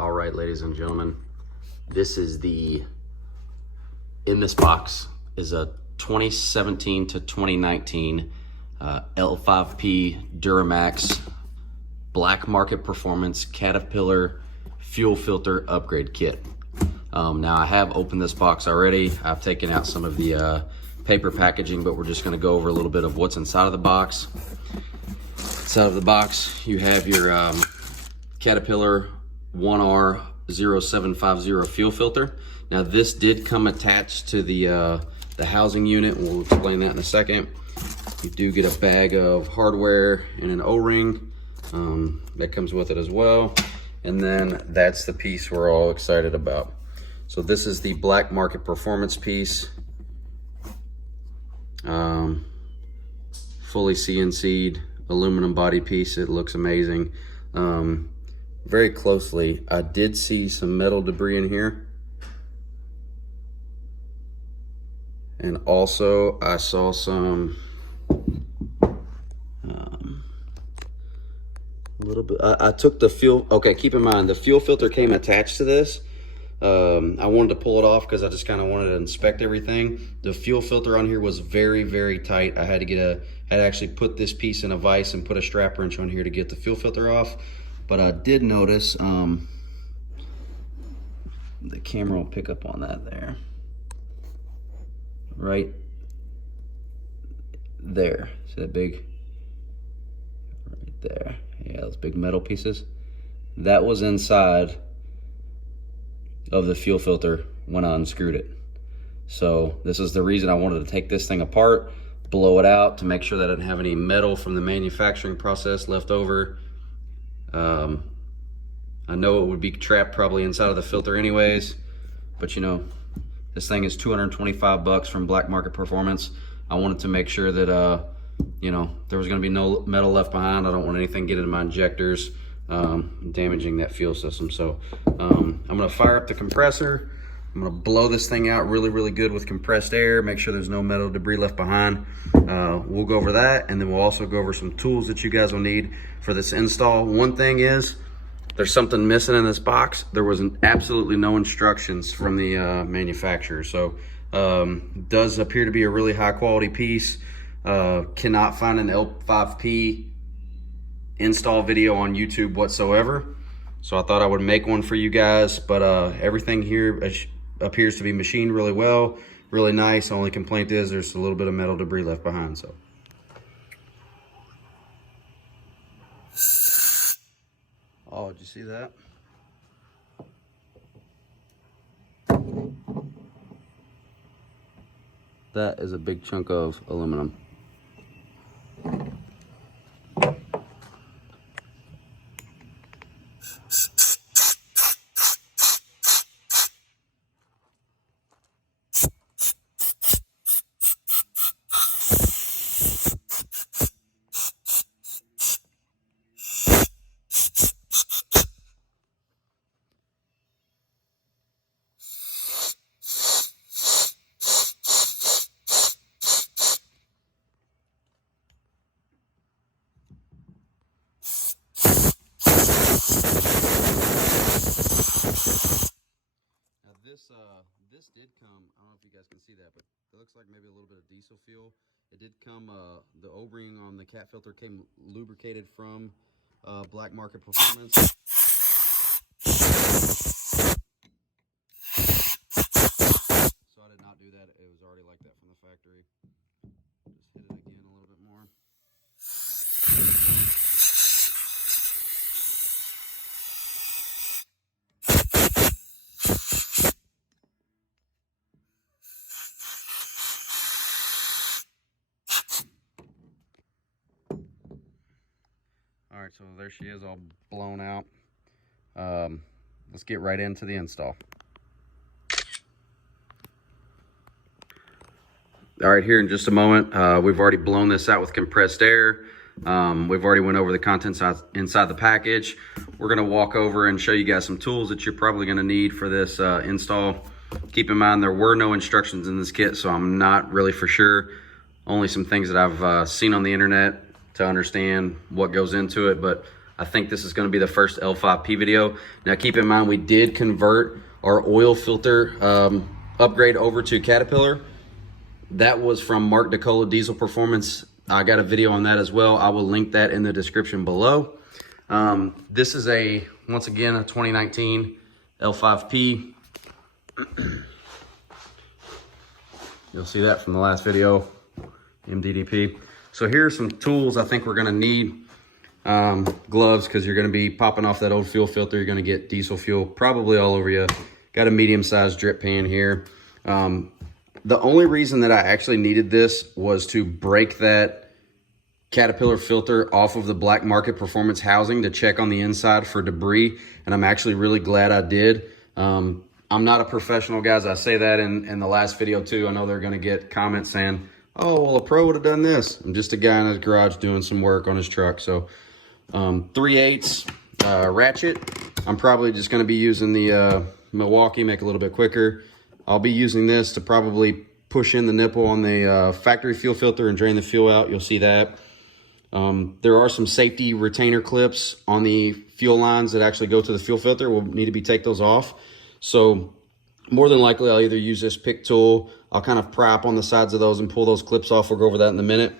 All right, ladies and gentlemen, this is in this box is a 2017 to 2019 L5P Duramax Black Market Performance Caterpillar Fuel Filter Upgrade Kit. Now I have opened this box already. I've taken out some of the paper packaging, but we're just gonna go over a little bit of what's inside of the box. Inside of the box, you have your Caterpillar 1R0750 fuel filter. Now this did come attached to the housing unit. We'll explain that in a second. You do get a bag of hardware and an O-ring that comes with it as well. And then that's the piece we're all excited about. So this is the Black Market Performance piece. Fully CNC'd aluminum body piece. It looks amazing. Very closely, I did see some metal debris in here. And also I saw some a little bit. I took the fuel. Okay, keep in mind the fuel filter came attached to this. I wanted to pull it off because I just kind of wanted to inspect everything. The fuel filter on here was very, very tight. I had to actually put this piece in a vise and put a strap wrench on here to get the fuel filter off. But I did notice, the camera will pick up on that there. Right there. See that big, right there. Yeah, those big metal pieces. That was inside of the fuel filter when I unscrewed it. So this is the reason I wanted to take this thing apart, blow it out to make sure that I didn't have any metal from the manufacturing process left over. I know it would be trapped probably inside of the filter anyways, but you know, this thing is 225 bucks from Black Market Performance. I wanted to make sure that, you know, there was gonna be no metal left behind. I don't want anything getting in my injectors, damaging that fuel system. So I'm gonna fire up the compressor. I'm gonna blow this thing out really, really good with compressed air, make sure there's no metal debris left behind. We'll go over that, and then we'll also go over some tools that you guys will need for this install. One thing is, there's something missing in this box. There was absolutely no instructions from the manufacturer. So does appear to be a really high quality piece. Cannot find an L5P install video on YouTube whatsoever. So I thought I would make one for you guys, but everything here appears to be machined really well, really nice. Only complaint is there's a little bit of metal debris left behind. So. Oh, did you see that? That is a big chunk of aluminum. This did come, I don't know if you guys can see that, but it looks like maybe a little bit of diesel fuel. It did come, the O-ring on the cat filter came lubricated from Black Market Performance. So I did not do that. It was already like that from the factory. Just hit it again a little bit more. All right, so there she is all blown out. Let's get right into the install. All right, here in just a moment, we've already blown this out with compressed air. We've already went over the contents inside the package. We're gonna walk over and show you guys some tools that you're probably gonna need for this install. Keep in mind, there were no instructions in this kit, so I'm not really for sure. Only some things that I've seen on the internet to understand what goes into it, but I think this is going to be the first L5P video. Now keep in mind, we did convert our oil filter upgrade over to Caterpillar. That was from Mark DeCola Diesel Performance. I got a video on that as well. I will link that in the description below. This is once again, a 2019 L5P. You'll see that from the last video, MDDP. So here's some tools I think we're gonna need. Gloves, because you're gonna be popping off that old fuel filter. You're gonna get diesel fuel probably all over you. Got a medium-sized drip pan here. The only reason that I actually needed this was to break that Caterpillar filter off of the black market performance housing to check on the inside for debris, and I'm actually really glad I did. I'm not a professional, guys. I say that in the last video too. I know they're gonna get comments saying, oh, well, a pro would have done this. I'm just a guy in his garage doing some work on his truck. So 3/8 ratchet. I'm probably just gonna be using the Milwaukee, make it a little bit quicker. I'll be using this to probably push in the nipple on the factory fuel filter and drain the fuel out. You'll see that. There are some safety retainer clips on the fuel lines that actually go to the fuel filter. We'll need to take those off. So more than likely, I'll either use this pick tool. I'll kind of pry up on the sides of those and pull those clips off. We'll go over that in a minute.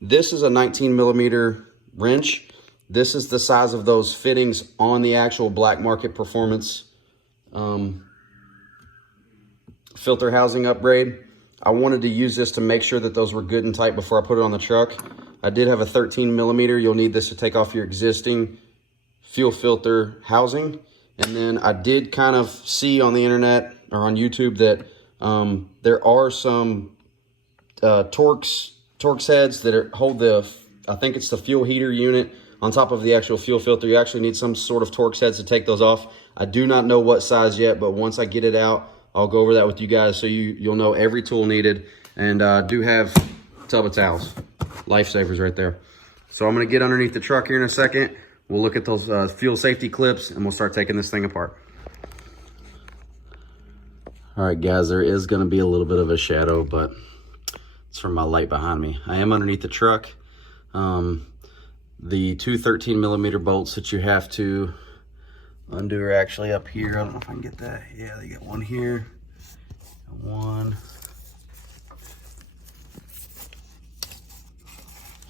This is a 19mm wrench. This is the size of those fittings on the actual black market performance filter housing upgrade. I wanted to use this to make sure that those were good and tight before I put it on the truck. I did have a 13mm. You'll need this to take off your existing fuel filter housing. And then I did kind of see on the internet or on YouTube that there are some Torx heads that hold I think it's the fuel heater unit on top of the actual fuel filter. You actually need some sort of Torx heads to take those off. I do not know what size yet, but once I get it out, I'll go over that with you guys so you'll know every tool needed. And I do have a tub of towels. Lifesavers right there. So I'm going to get underneath the truck here in a second. We'll look at those fuel safety clips and we'll start taking this thing apart. All right, guys, there is going to be a little bit of a shadow, but it's from my light behind me. I am underneath the truck. The two 13mm bolts that you have to undo are actually up here. I don't know if I can get that. Yeah, they got one here, one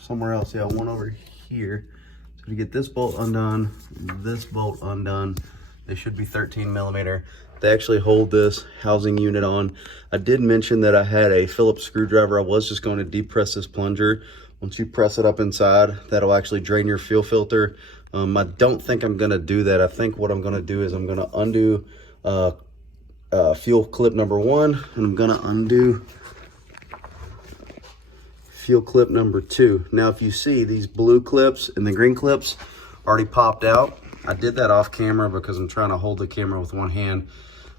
somewhere else. Yeah, one over here. So to get this bolt undone, this bolt undone, they should be 13mm. They actually hold this housing unit on. I did mention that I had a Phillips screwdriver. I was just going to depress this plunger. Once you press it up inside, that'll actually drain your fuel filter. I don't think I'm gonna do that. I think what I'm gonna do is I'm gonna undo fuel clip number 1, and I'm gonna undo fuel clip number 2. Now, if you see, these blue clips and the green clips already popped out. I did that off camera because I'm trying to hold the camera with one hand.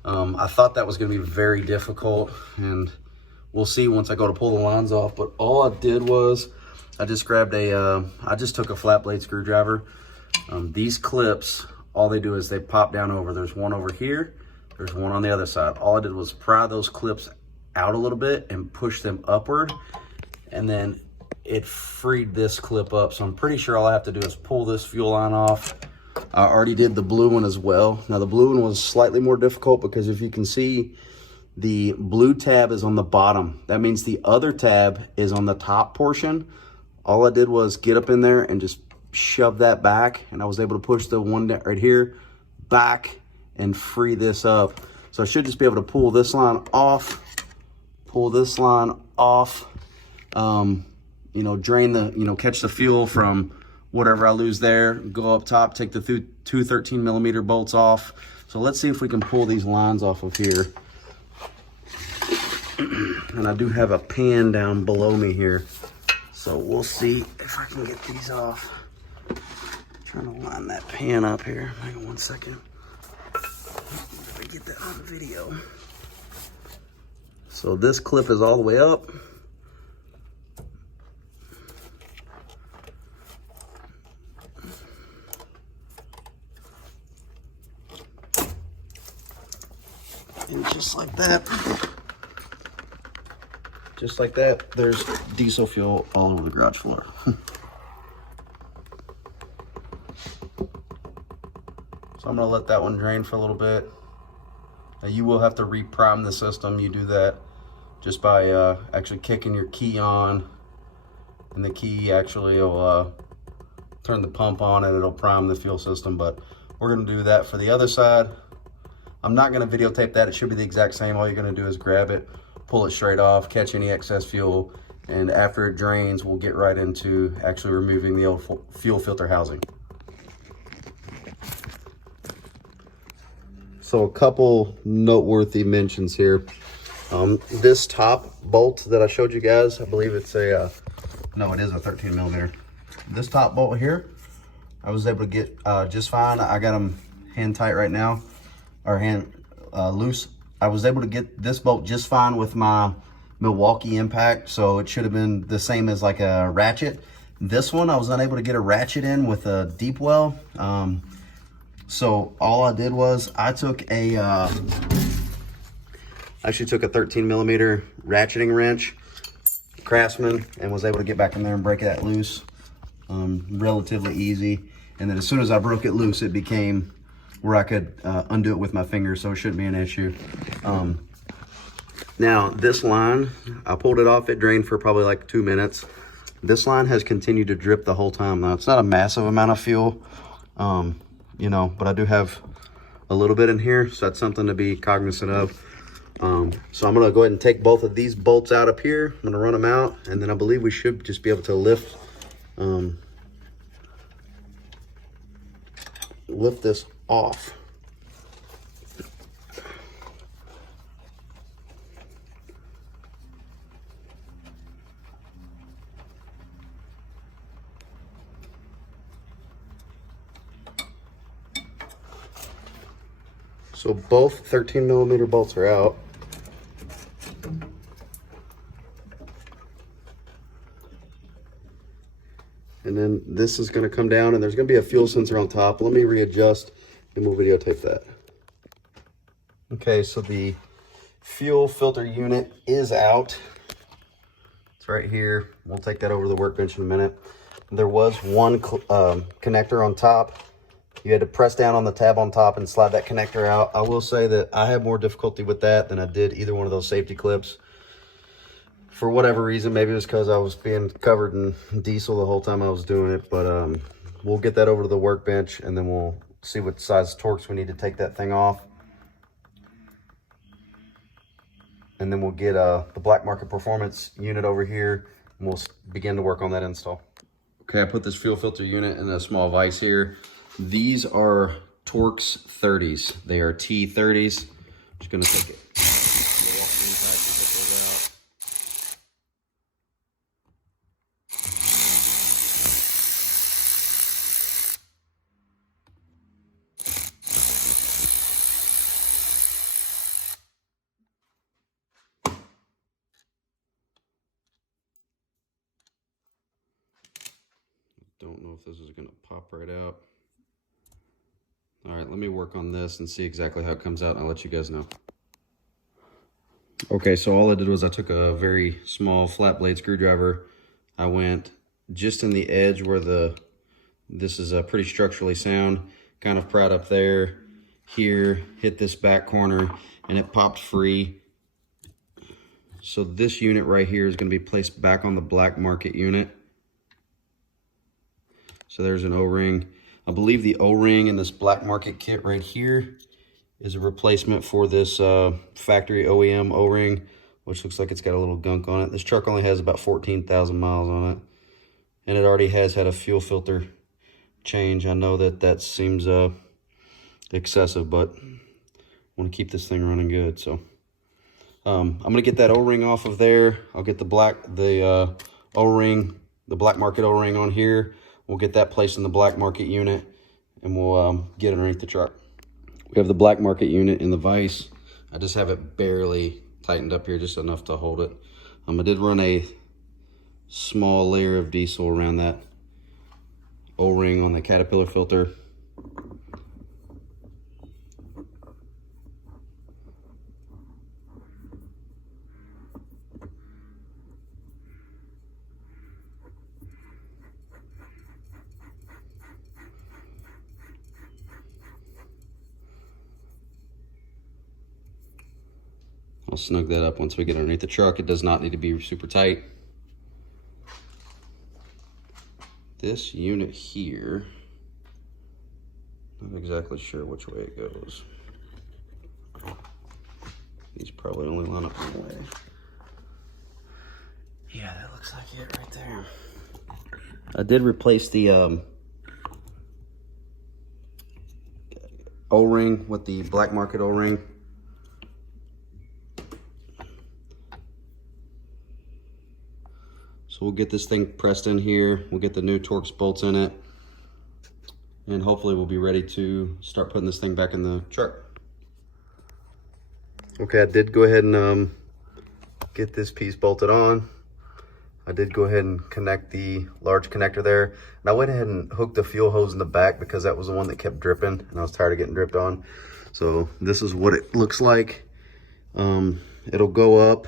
I thought that was gonna be very difficult, and we'll see once I go to pull the lines off. But all I did was I just grabbed I just took a flat blade screwdriver. These clips, all they do is they pop down over. There's one over here, there's one on the other side. All I did was pry those clips out a little bit and push them upward, and then it freed this clip up. So I'm pretty sure all I have to do is pull this fuel line off. I already did the blue one as well. Now the blue one was slightly more difficult because if you can see, the blue tab is on the bottom. That means the other tab is on the top portion. All I did was get up in there and just shove that back, and I was able to push the one right here back and free this up. So I should just be able to pull this line off, pull this line off, you know, drain the, you know, catch the fuel from whatever I lose there, go up top, take the two 13mm bolts off. So let's see if we can pull these lines off of here. And I do have a pan down below me here, so we'll see if I can get these off. I'm trying to line that pan up here. Hang on one second. If I get that on video. So this clip is all the way up. And just like that, there's diesel fuel all over the garage floor. So I'm gonna let that one drain for a little bit. Now you will have to reprime the system. You do that just by actually kicking your key on, and the key actually will turn the pump on and it'll prime the fuel system. But we're gonna do that for the other side. I'm not gonna videotape that. It should be the exact same. All you're gonna do is grab it, pull it straight off, catch any excess fuel, and after it drains, we'll get right into actually removing the old fuel filter housing. So a couple noteworthy mentions here. This top bolt that I showed you guys, I believe it's a, no, it is a 13 millimeter. This top bolt here, I was able to get just fine. I got them hand tight right now, or hand loose. I was able to get this bolt just fine with my Milwaukee impact, so it should have been the same as like a ratchet. This one, I was unable to get a ratchet in with a deep well. So all I did was I took a, actually took a 13 millimeter ratcheting wrench, Craftsman, and was able to get back in there and break that loose relatively easy. And then as soon as I broke it loose, it became where I could undo it with my fingers, so it shouldn't be an issue. Now this line, I pulled it off, it drained for probably like 2 minutes. This line has continued to drip the whole time. Now it's not a massive amount of fuel, you know, but I do have a little bit in here, so that's something to be cognizant of. So I'm gonna go ahead and take both of these bolts out up here. I'm gonna run them out, and then I believe we should just be able to lift this off. So both 13 millimeter bolts are out. And then this is gonna come down, and there's gonna be a fuel sensor on top. Let me readjust and we'll videotape that. Okay, so the fuel filter unit is out. It's right here. We'll take that over to the workbench in a minute. There was one connector on top. You had to press down on the tab on top and slide that connector out. I will say that I had more difficulty with that than I did either one of those safety clips. For whatever reason, maybe it was because I was being covered in diesel the whole time I was doing it, but we'll get that over to the workbench, and then we'll see what size Torx we need to take that thing off. And then we'll get the Black Market Performance unit over here, and we'll begin to work on that install. Okay, I put this fuel filter unit in a small vise here. These are Torx 30s. They are T30s. Just gonna take it. Don't know if this is gonna pop right out. All right, let me work on this and see exactly how it comes out, and I'll let you guys know. Okay, so all I did was I took a very small flat blade screwdriver. I went just in the edge where this is pretty structurally sound, kind of pried up there, here, hit this back corner, and it popped free. So this unit right here is gonna be placed back on the Black Market unit. So there's an O-ring. I believe the O-ring in this Black Market kit right here is a replacement for this factory OEM O-ring, which looks like it's got a little gunk on it. This truck only has about 14,000 miles on it, and it already has had a fuel filter change. I know that seems excessive, but I want to keep this thing running good. So I'm gonna get that O-ring off of there. I'll get the O-ring, the Black Market O-ring on here. We'll get that placed in the Black Market unit, and we'll get underneath the truck. We have the Black Market unit in the vise. I just have it barely tightened up here, just enough to hold it. I did run a small layer of diesel around that O-ring on the Caterpillar filter. I'll snug that up once we get underneath the truck. It does not need to be super tight. This unit here, not exactly sure which way it goes. These probably only line up one way. Yeah, that looks like it right there. I did replace the O-ring with the black market O-ring. So we'll get this thing pressed in here. We'll get the new Torx bolts in it. And hopefully we'll be ready to start putting this thing back in the truck. Okay, I did go ahead and get this piece bolted on. I did go ahead and connect the large connector there. And I went ahead and hooked the fuel hose in the back because that was the one that kept dripping and I was tired of getting dripped on. So this is what it looks like. It'll go up,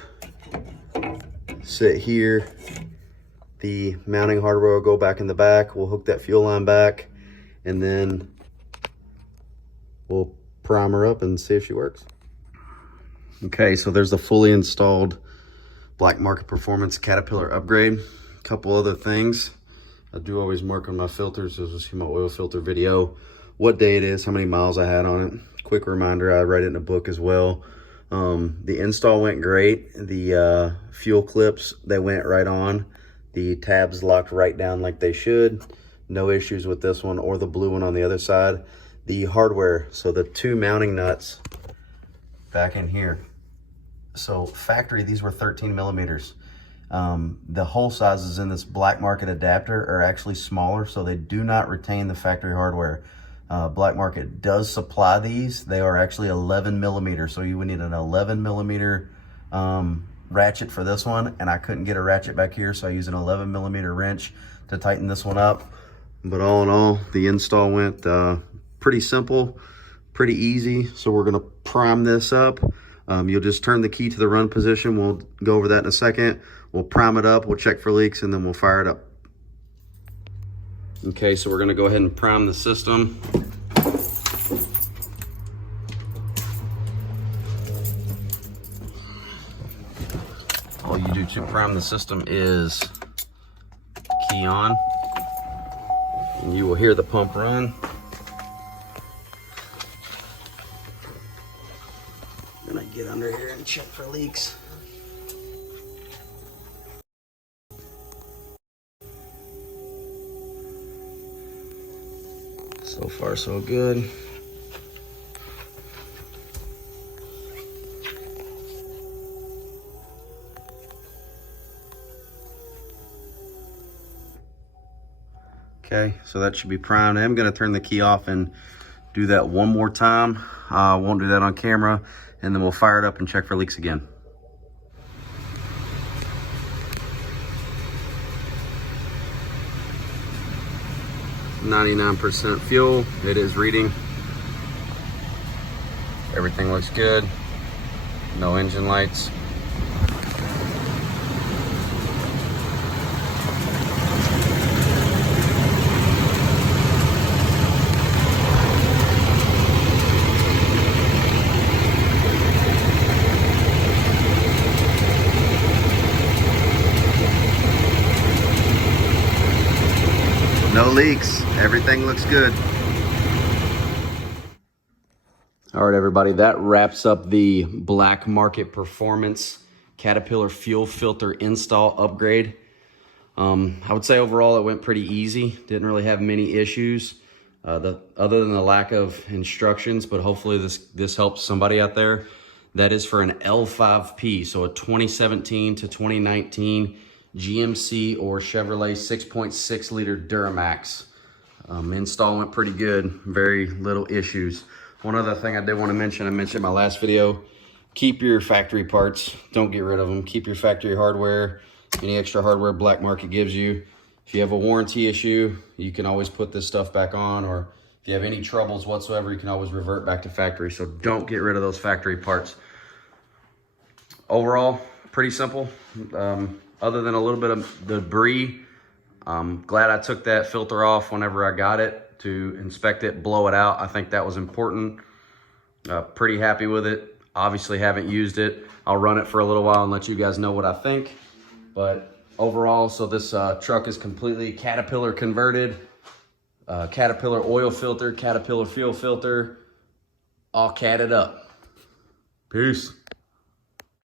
sit here. The mounting hardware will go back in the back. We'll hook that fuel line back and then we'll prime her up and see if she works. Okay, so there's the fully installed Black Market Performance Caterpillar upgrade. A couple other things. I do always mark on my filters, as you see my oil filter video, what day it is, how many miles I had on it. Quick reminder, I write it in a book as well. The install went great. The fuel clips, they went right on. The tabs locked right down like they should. No issues with this one or the blue one on the other side. The hardware, so the two mounting nuts back in here. So factory, these were 13 millimeters. The hole sizes in this Black Market adapter are actually smaller, so they do not retain the factory hardware. Black Market does supply these. They are actually 11 millimeters, so you would need an 11 millimeter ratchet for this one, and I couldn't get a ratchet back here, so I used an 11 millimeter wrench to tighten this one up. But all in all, the install went pretty simple, pretty easy. So we're gonna prime this up. You'll just turn the key to the run position. We'll go over that in a second. We'll prime it up, we'll check for leaks, and then we'll fire it up. Okay, so we're gonna go ahead and prime the system. All you do to prime the system is key on, and you will hear the pump run. I'm gonna get under here and check for leaks. So far, so good. Okay, so that should be primed. I'm gonna turn the key off and do that one more time. I won't do that on camera, and then we'll fire it up and check for leaks again. %99 fuel, it is reading. Everything looks good. No engine lights. No leaks, everything looks good. All right, everybody, that wraps up the Black Market Performance Caterpillar fuel filter install upgrade. I would say overall it went pretty easy. Didn't really have many issues other than the lack of instructions, but hopefully this helps somebody out there. That is for an L5P, so a 2017 to 2019 GMC or Chevrolet 6.6 liter Duramax. Install went pretty good, very little issues. One other thing I did want to mention, I mentioned in my last video, keep your factory parts, don't get rid of them. Keep your factory hardware, any extra hardware Black Market gives you. If you have a warranty issue, you can always put this stuff back on, or if you have any troubles whatsoever, you can always revert back to factory. So don't get rid of those factory parts. Overall, pretty simple. Other than a little bit of debris, I'm glad I took that filter off whenever I got it to inspect it, blow it out. I think that was important. Pretty happy with it. Obviously haven't used it. I'll run it for a little while and let you guys know what I think. But overall, so this truck is completely Caterpillar converted. Caterpillar oil filter, Caterpillar fuel filter, all catted up. Peace.